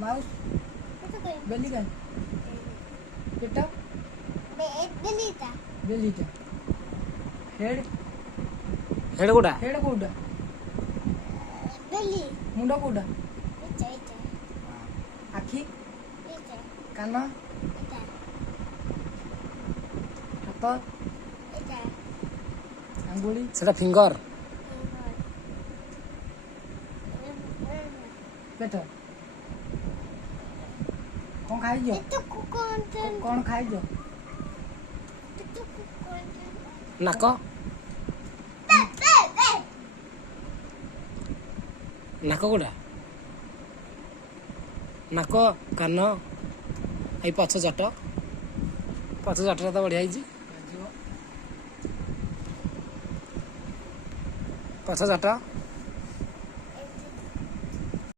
mouse belly का पेट बेलीटा हेड हेड कोटा हेड कोटा मुंड कोटा आखि कान हाथ आंगुली सेटा फिंगर पेट कौन खाई कौन खाई नाक नाक कोटा नाक कान आई पछ जट तो बढ़िया पछ जट